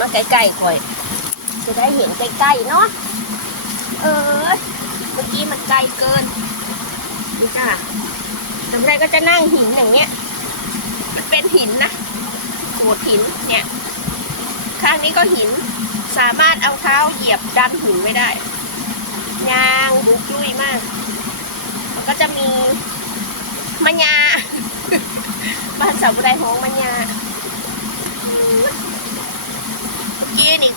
มาใกล้ๆคอย จะได้เห็นใกล้ๆเนาะ เออ เมื่อกี้มันไกลเกินดูจ้าสำหรับก็จะนั่งหินอย่างเนี้ย มันเป็นหินนะโขดหินเนี่ย ข้างนี้ก็หิน สามารถเอาเท้าเหยียบดันหินไม่ได้ ยางบุกลุยมาก มันก็จะมีมะยาบ้านสาวบุไรหงมะยา กี้นี่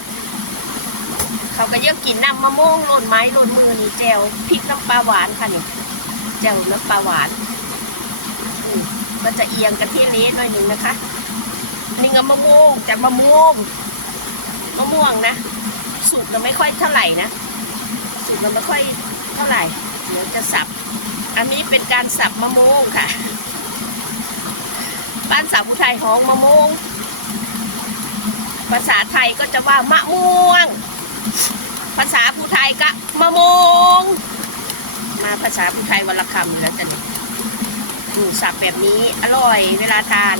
เขาก็เยอะกินน้ำมะม่วงหล่นไม้หล่นมือนี่แจวพริกน้ำปลาหวานค่ะนี่แจวน้ำปลาหวานมันจะเอียงกันที่เละหน่อยหนึ่งนะคะ นี่ก็มะม่วงจากมะม่วงมะม่วงนะสูตรเราไม่ค่อยเท่าไหร่นะสูตรเราไม่ค่อยเท่าไหร่ เดี๋ยวจะสับ อันนี้เป็นการสับมะม่วงค่ะ บ้านสาวผู้ไทยห้องมะม่วง ภาษาไทยก็จะว่ามะม่วง ภาษาผู้ไทยก็มะม่วง มาภาษาผู้ไทยวันละคำแล้วจะเนี่ยอืมสับแบบนี้อร่อยเวลาทาน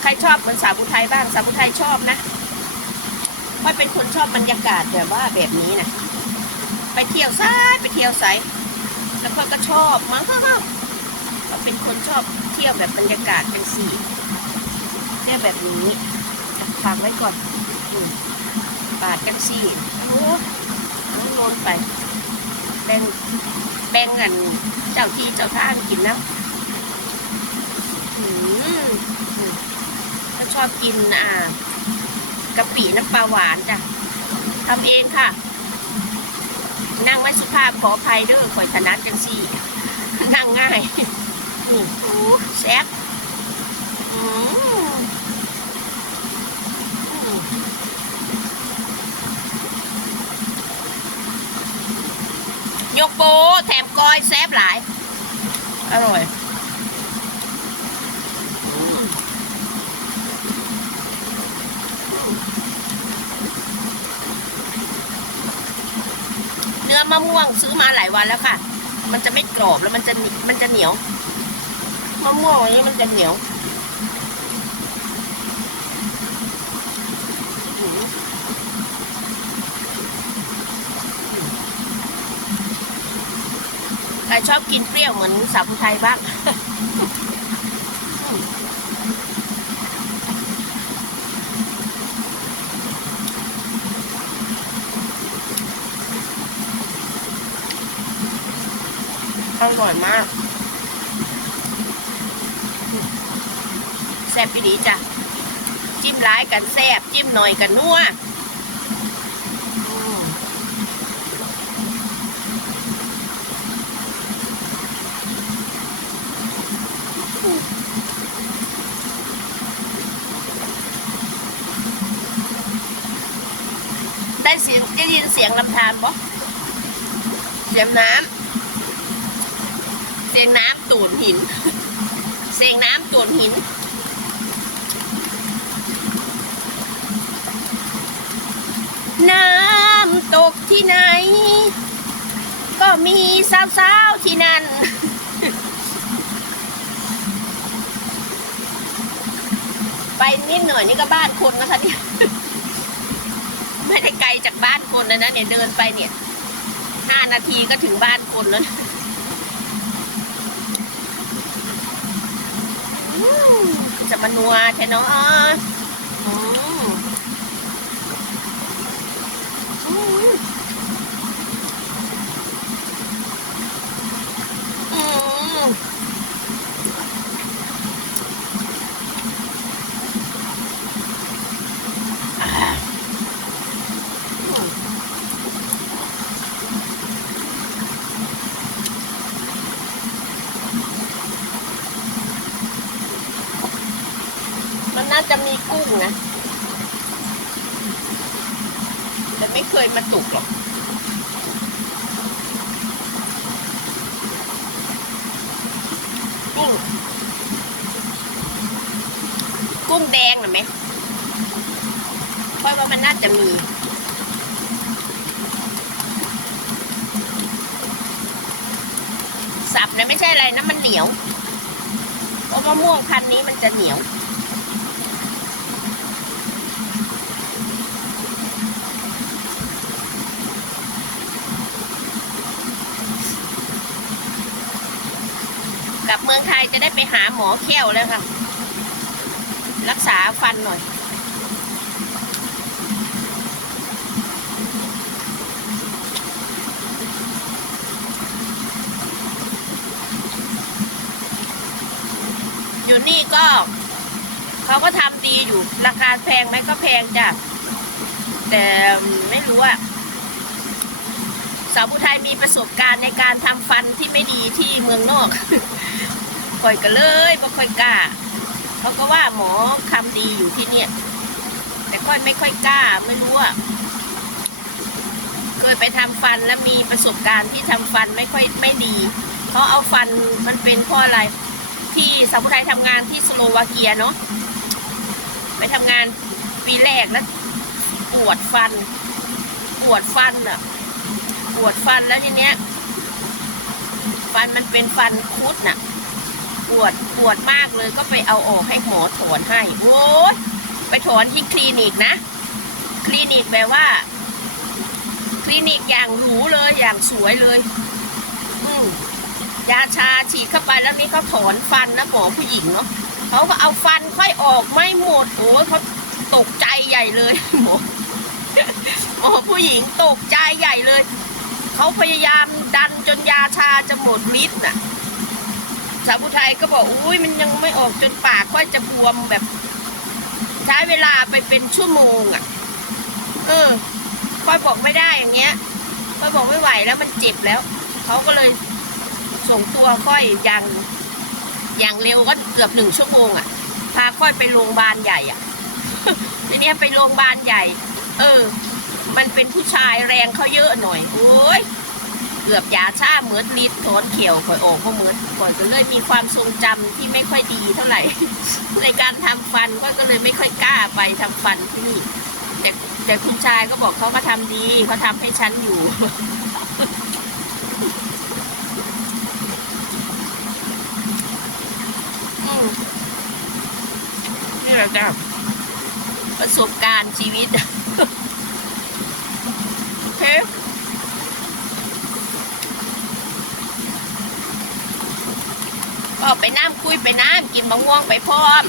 ใครชอบภาษาผู้ไทยบ้างภาษาผู้ไทยชอบนะเพราเป็นคนชอบบรรยากาศแบบว่าแบบนี้นะไปเที่ยวซ้ายไปเที่ยวไซแล้วก็ก็ชอบมั้งก็เป็นคนชอบ ที่ยวแบบบรรยากาศเป็นสีเที่ยวแบบนี้ฟังไว้ก่อนปาดกันสีโอ้น้องโยนไปแบ่งแบ่งกันเจ้าที่เจ้าท่านกินนะอืมชอบกินอ่ากะปิน้ำปลาหวานจ้ะทำเองค่ะนั่งไว้สุภาพขออภัยเด้อข่อยถนัดจังสี่ นั่งง่าย นี่โอ้แซ่บอืมยกโปแถมก้อยแซ่บหลาย อร่อยเนื้อมะม่วงซื้อมาหลายวันแล้วค่ะ มันจะไม่กรอบแล้วมันจะมันจะเหนียว มะม่วงนี้มันจะเหนียวใครชอบกินเปรี้ยวเหมือนสาวผู้ไทยบ้างอร่อยมาก ซ่บไปดีจ้ะ จิ้มร้ายกันแซ่บจิ้มหน่อยกันนัวได้เสียงได้ยินเสียงลำธารปะเสียงน้ำ เสียงน้ำตูนหิน เสียงน้ำตูนหิน น้ำตกที่ไหน ก็มีสาวๆที่นั่น ไปนิดหน่อยนี่ก็บ้านคนนะคะเนี่ยไม่ได้ไกลจากบ้านคนนะนะเนี่ยเดินไปเนี่ยห้านาทีก็ถึงบ้านคนแล้วนะจะมานัวแค่เนาะอืมอืมอืมอ่ามั น่าจะมีกุ้งนะแต่ไม่เคยมาตุกหรอกกุ้งกุ้งแดงนะไหมเพราะว่ามันน่าจะมีสับนะไม่ใช่อะไรนะมันเหนียวเพราะมะม่วงพันธุ์นี้มันจะเหนียว กลับเมืองไทย จะได้ไปหาหมอแค้วแล้วค่ะ รักษาฟันหน่อยอยู่นี่ก็เขาก็ทำดีอยู่ ราคาแพงไหมก็แพงจ้ะ แต่ไม่รู้อะสาวผู้ไทยมีประสบการณ์ในการทำฟันที่ไม่ดีที่เมืองนอก คอยก็เลยไม่ค่อยกล้าเขาก็ว่าหมอทำดีอยู่ที่เนี่ย แต่ค่อยไม่ค่อยกล้าไม่รู้อะเคยไปทำฟันแล้วมีประสบการณ์ที่ทำฟันไม่ค่อยไม่ดีเขาเอาฟันมันเป็นเพราะอะไร ที่สาวผู้ไทยทำงานที่สโลวาเกียเนาะไปทำงานปีแรกแล้วปวดฟัน ปวดฟันอะปวดฟันแล้วทีเนี้ย ฟันมันเป็นฟันคุดน่ะ ปวดปวดมากเลยก็ไปเอาออกให้หมอถอนให้โอ้ยไปถอนที่คลินิกนะ คลินิกแปลว่า คลินิกอย่างหรูเลยอย่างสวยเลย อืมยาชาฉีดเข้าไปแล้วนี่เขาถอนฟันนะหมอผู้หญิงเนาะเขาก็เอาฟันค่อยออกไม่หมดโอ้ยเขาตกใจใหญ่เลยหมอหมอผู้หญิงตกใจใหญ่เลยเขาพยายามดันจนยาชาจะหมดฤทธิ์น่ะาวผู้ไทยก็บอกอุ้ยมันยังไม่ออกจนปากค่อยจะบวมแบบ ใช้เวลาไปเป็นชั่วโมงอะ เออค่อยบอกไม่ได้อย่างเงี้ยค่อยบอกไม่ไหวแล้วมันเจ็บแล้วเขาก็เลยส่งตัวค่อยอย่างอย่างเร็วก็เกือบหนึ่งชั่วโมงอะ่ะพาค่อยไปโรงพยาบาลใหญ่อะ่ะทีเนี้ยไปโรงพยาบาลใหญ่ เออ มันเป็นผู้ชายแรงเขาเยอะหน่อยโอ้ย กือบยาชาเหมือนลิดถอนเขียวก่อยออกก็เหมือนก่อนก็เลยมีความทรงจำที่ไม่ค่อยดีเท่าไหร่ ในการทำฟันก็ก็เลยไม่ค่อยกล้าไปทำฟันที่นี่แต่แต่คุณชายก็บอกเขาก็ทำดีเขาทำให้ฉันอยู่ นี่แหละจ้ะประสบการณ์ชีวิตโอเค ก็ไปน้ำคุยไปน้ำกินมะม่วงไปพร้อม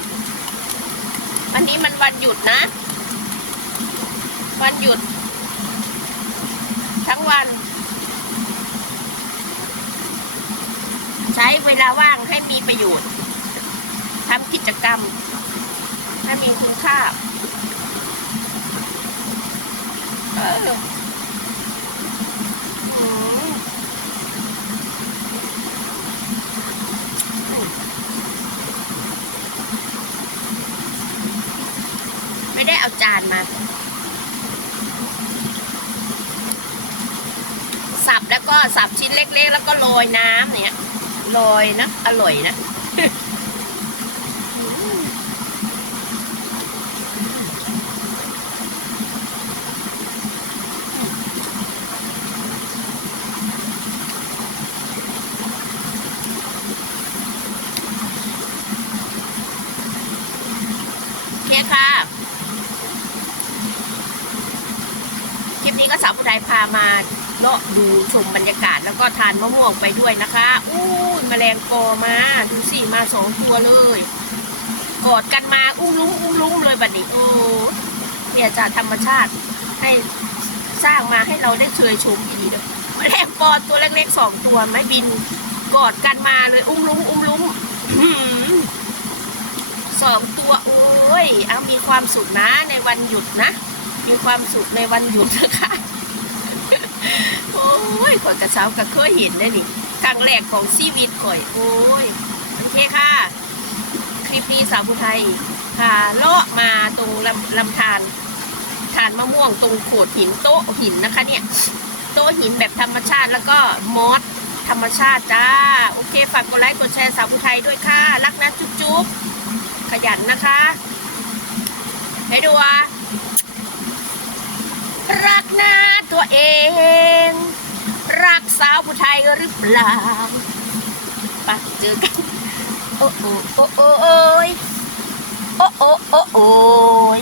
วันนี้มันวันหยุดนะ วันหยุด ทั้งวัน ใช้เวลาว่างให้มีประโยชน์ทำกิจกรรม ให้มีคุณค่า เออมไม่ได้เอา จานมา สับแล้วก็สับชิ้นเล็กๆ แล้วก็โรยน้ำเนี่ยโรยนะ อร่อยนะิปนี้ก็สาวผู้ไทยพามาเลาะดูชมบรรยากาศแล้วก็ทานมะม่วงไปด้วยนะคะอู้ยแมลงกอมาดูสิมาสองตัวเลยกอดกันมาอุ้มลุ้มอุ้มลุ้มเลยบัดนี้โอ้เนี่ยจากธรรมชาติให้สร้างมาให้เราได้เชยชมอีกเด้อแมลงกอตัวเล็กๆสองตัวไม้บินกอดกันมาเลยอุ้มลุ้มอุ้มลุ้มอื้อหือสองตัวโอ้ยเอามีความสุขนะในวันหยุดนะ มีความสุขในวันหยุดนะคะโอ้ยข่อยกระเช้าก็เคยเห็นได้นี่ครั้งแรกของชีวิตข่อย โอ้ยโอเคค่ะ คลิปนี้สาวผู้ไทยพาเลาะมาตรงลำลำธารทานมะม่วงตรงโขดหินโต๊ะหินนะคะ เนี่ย โต๊ะหินแบบธรรมชาติแล้วก็มอสธรรมชาติจ้า โอเคฝากกดไลค์กดแชร์สาวผู้ไทยด้วยค่ะ รักนะจุ๊บจุ๊บขยันนะคะให้ดูอะ รักหน้าตัวเอง รักสาวผู้ไทยหรือเปล่าไปะเจอกันโอ้โอ้โอ้โอ้โอ้ยโอ้โอ้โอ้โอ้ย